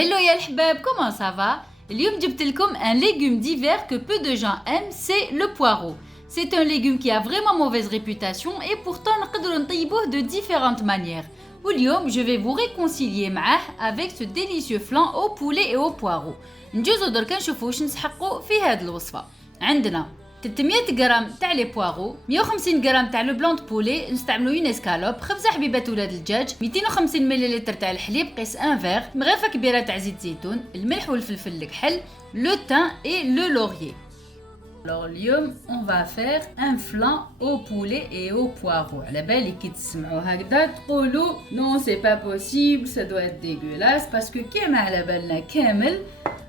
Hello يا الحباب, comment ça va? اليوم جبت لكم un légume d'hiver que peu de gens aiment, c'est le poireau. C'est un légume qui a vraiment mauvaise réputation et pourtant نقدروا نطيبوه de différentes manières. واليوم je vais vous réconcilier معاه avec ce délicieux flan au poulet et au poireau. نجوزو دركا نشوفوا واش نسحقوا في هذه الوصفة. عندنا 300 غرام تاع لي بوارو، 150 غرام تاع لو بلون دو بولي، نستعملوا اون اسكالوب، 5 حبيبات ولاد الدجاج، 250 ملل تاع الحليب قيس 1 فيغ، مغرفه كبيره تاع زيت زيتون، الملح والفلفل الكحل، لو تان اي لو لوريي. Alors اليوم on va faire un flan au poulet et au poireau. على بالي كي تسمعوا هكذا تقولوا non c'est pas possible, ça doit être dégueulasse parce que كما على بالنا كامل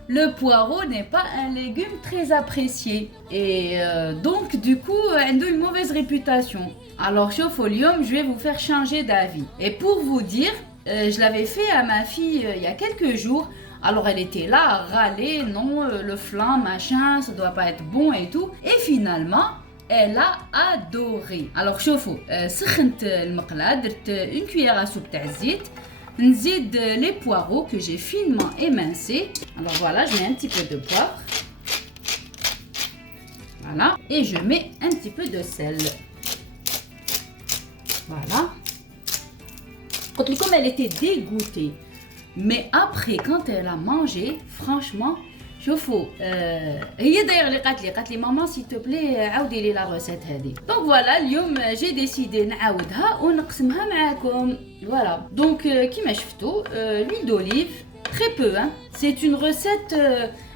le poireau n'est pas un légume très apprécié et donc du coup il a une mauvaise réputation. Alors شوفوا اليوم je vais vous faire changer d'avis. Et pour vous dire, je l'avais fait à ma fille il y a quelques jours. Alors elle était là à râler, non, le flan, machin, ça doit pas être bon et tout. Et finalement, elle a adoré. Alors شوفوا, سخنت المقلاة, درت une cuillère à soupe تاع الزيت, نزيد les poireaux que j'ai finement émincés. Alors voilà, je mets un petit peu de poivre. Voilà, et je mets un petit peu de sel. Voilà. Comme elle était dégoûtée. Mais après, quand elle a mangé, franchement, شوفوا, هي d'ailleurs اللي قالت لي ماما s'il te plaît عاودي لي la recette هذه. Donc voilà, اليوم j'ai décidé نعاودها ونقسمها معاكم. Voilà. Donc كيما شفتوا, l'huile d'olive, très peu, hein. C'est une recette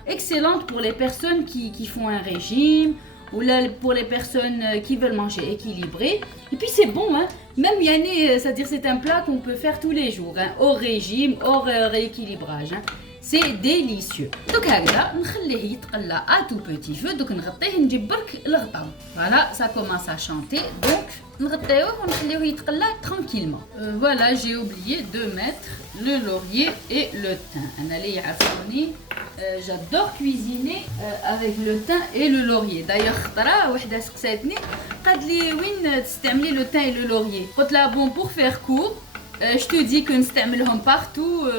excellente pour les personnes qui font un régime ou là pour les personnes qui veulent manger équilibré. Et puis c'est bon, hein. Même yani, c'est-à-dire c'est un plat qu'on peut faire tous les jours, hein, au régime, au rééquilibrage, hein. C'est délicieux. Donc هكذا نخليه يتقلى à tout petit feu. Donc نغطيه نجيب برك الغطا. Voilà, ça commence à chanter. Donc نغطيوه ونخليه يتقلى tranquillement. Voilà, j'ai oublié de mettre le laurier et le thym. أنا اللي يعرفوني j'adore cuisiner avec le thym et le laurier. D'ailleurs خطرة وحدة سقساتني قالت لي وين تستعملي le thym et le laurier. قلت لها bon pour faire court, je te dis que نستعملهم partout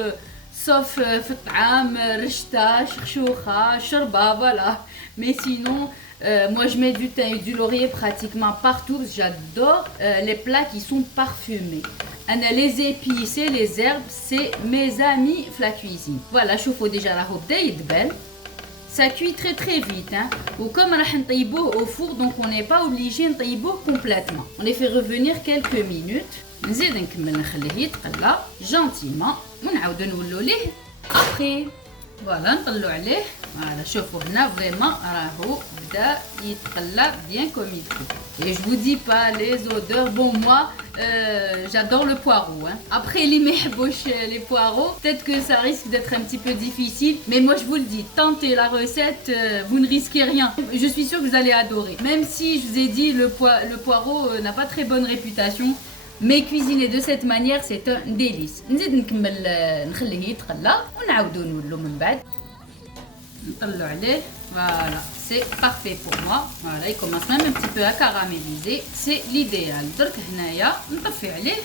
sauf في الطعام, رشتة, شخشوخة, شربة, voilà. Mais sinon moi je mets du thym et du laurier pratiquement partout. J'adore les plats qui sont parfumés. Les épices et les herbes, c'est mes amis la cuisine. Voilà, شوفوا déjà راهو بدا يدبل. Ça cuit très très vite, hein. Ou comme راح نطيبوه au four, donc on n'est pas obligé نطيبوه complètement. On les fait revenir quelques minutes. نزيد نكمل نخليه يتقلى gentiment ونعاودو نولو ليه après. Voilà, نطلعو عليه. Voilà, شوفوا هنا vraiment راهو بدا يتقلى bien comme il faut. Et je vous dis pas les odeurs. Bon, moi j'adore le poireau, hein. Après les mehbouches, les poireaux, peut-être que ça risque d'être un petit peu difficile, mais moi je vous le dis, tentez la recette, vous ne risquez rien. Je suis sûre que vous allez adorer. Même si je vous ai dit le poireau n'a pas très bonne réputation, mais cuisiner de cette manière c'est un délice. نزيد نكمل نخليه يتقلى ونعاودو نولو من بعد. نطلعو عليه. Voilà, c'est parfait pour moi. Voilà, il commence même un petit peu à caraméliser. C'est l'idéal. درك هنايا نطفي عليه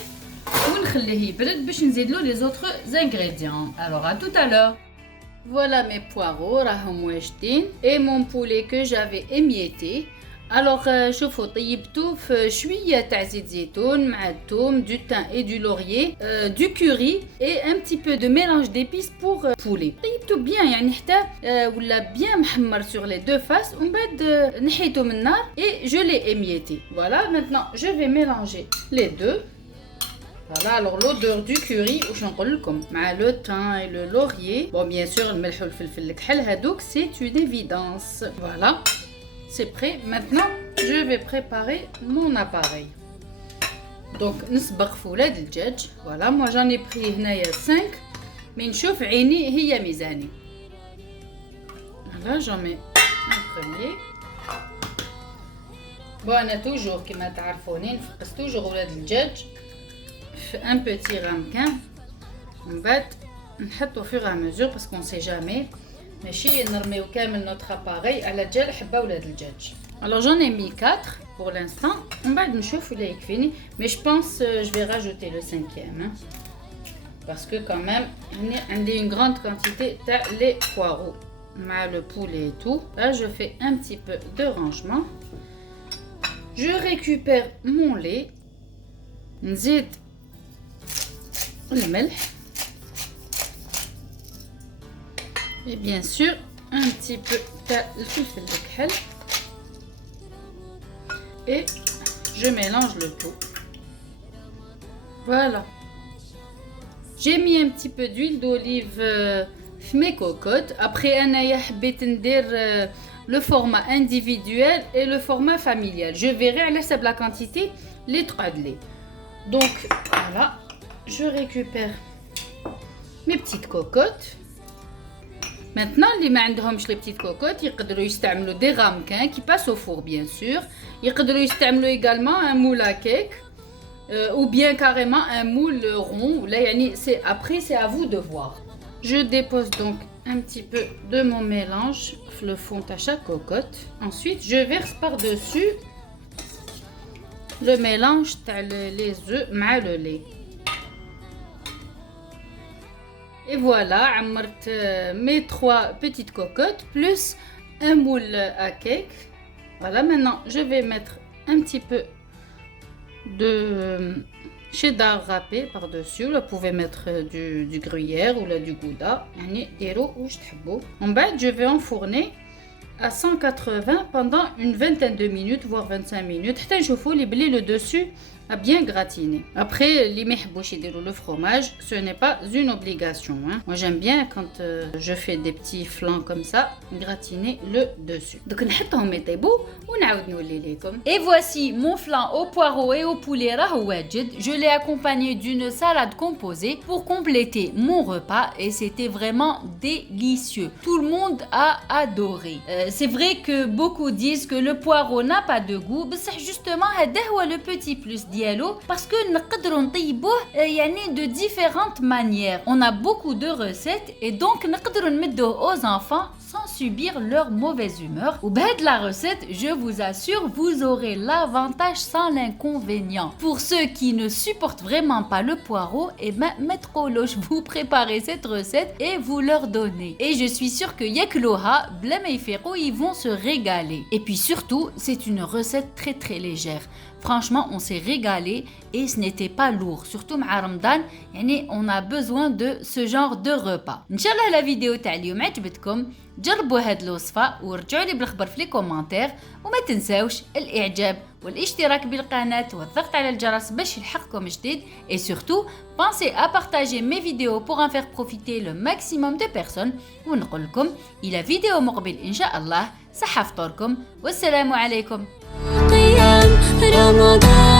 ونخليه يبرد باش نزيدلو les autres ingrédients. Alors à tout à l'heure. Voilà mes poireaux راهم واجدين et mon poulet que j'avais émietté. Alors شوفوا طيبتو في شويه تاع زيت زيتون مع الثوم, du thym et du laurier, du curry et un petit peu de mélange d'épices pour poulet. طيبتو bien يعني حتى ولا bien محمر sur les deux faces ومن بعد نحيتو من النار et je l'ai émietté. Voilà, maintenant je vais mélanger les deux. Voilà, alors l'odeur du curry واش نقول لكم مع le thym et le laurier. Bon, bien sûr الملح والفلفل الكحل هذوك c'est une évidence. Voilà. C'est prêt. Maintenant, je vais préparer mon appareil. Donc, نسبق في ولاد الدجاج. Voilà, moi j'en ai pris هنايا 5. Mais نشوف عيني هي ميزاني. Voilà, j'en mets un premier. Bon, أنا toujours كما تعرفوني نفقس toujours ولاد الدجاج في un petit ramequin. من بعد نحطو في غا mesure parce qu'on sait jamais. ماشي نرميو كامل notre appareil على جال حبه ولاد الدجاج. Alors j'en ai mis 4 pour l'instant. من بعد نشوف ولا يكفيني. Mais je pense je vais rajouter le 5e, hein. parce que quand même on a une grande quantité de les poireaux, le poulet et tout. Là je fais un petit peu de rangement. Je récupère mon lait, نزيد الملح et bien sûr un petit peu de الفلفل الكحل et je mélange le tout. Voilà. J'ai mis un petit peu d'huile d'olive في mes cocottes. Après أنا حبيت ندير le format individuel et le format familial. Je verrai à l'aide de la quantité les trois de lait. Donc voilà, je récupère mes petites cocottes. Maintenant, les معندهمش les petites cocottes, يقدروا يستعملوا des ramequins qui passent au four bien sûr. يقدروا يستعملوا également un moule à cake ou bien carrément un moule rond. Là, après c'est à vous de voir. Je dépose donc un petit peu de mon mélange, le fond à chaque cocotte. Ensuite, je verse par-dessus le mélange les œufs avec le lait. Et voilà, عمرت mes 3 petites cocottes plus un moule à cake. Voilà, maintenant je vais mettre un petit peu de cheddar râpé par-dessus. Vous pouvez mettre du gruyère ou du gouda. En bas, je vais enfourner à 180 pendant une vingtaine de minutes, voire 25 minutes. Je faut les blés le dessus à bien gratiner. Après, les le fromage, ce n'est pas une obligation. Moi, j'aime bien quand je fais des petits flancs comme ça, gratiner le dessus. Donc, et voici mon flan au poireau et au poulet rahouadjed. Je l'ai accompagné d'une salade composée pour compléter mon repas et c'était vraiment délicieux. Tout le monde a adoré. C'est vrai que beaucoup disent que le poireau n'a pas de goût, mais c'est justement le petit plus dialogue parce que نقدروا نطيبوه de différentes manières. On a beaucoup de recettes et donc نقدروا نمدوه aux enfants sans subir leur mauvaise humeur. Ou bien de la recette, je vous assure, vous aurez l'avantage sans l'inconvénient. Pour ceux qui ne supportent vraiment pas le poireau, et ben mettrologe, vous préparez cette recette et vous leur donnez. Et je suis sûre que Yakloha, Blem et Ferro, ils vont se régaler. Et puis surtout, c'est une recette très très légère. Franchement, on s'est régalé et ce n'était pas lourd. Surtout مع رمضان, on a besoin de ce genre de repas. Inch'Allah la vidéo تاع اليوم عجبتكم. جربوا هاد الوصفة ورجعوا لي بالخبر في لي كومنتير وما تنساوش الاعجاب والاشتراك بالقناة والضغط على الجرس باش يلحقكم جديد et surtout pensez à partager mes vidéos pour en faire profiter le maximum de personnes ونقول لكم إلى فيديو مقبل إن شاء الله. صحة فطوركم والسلام عليكم. رمضان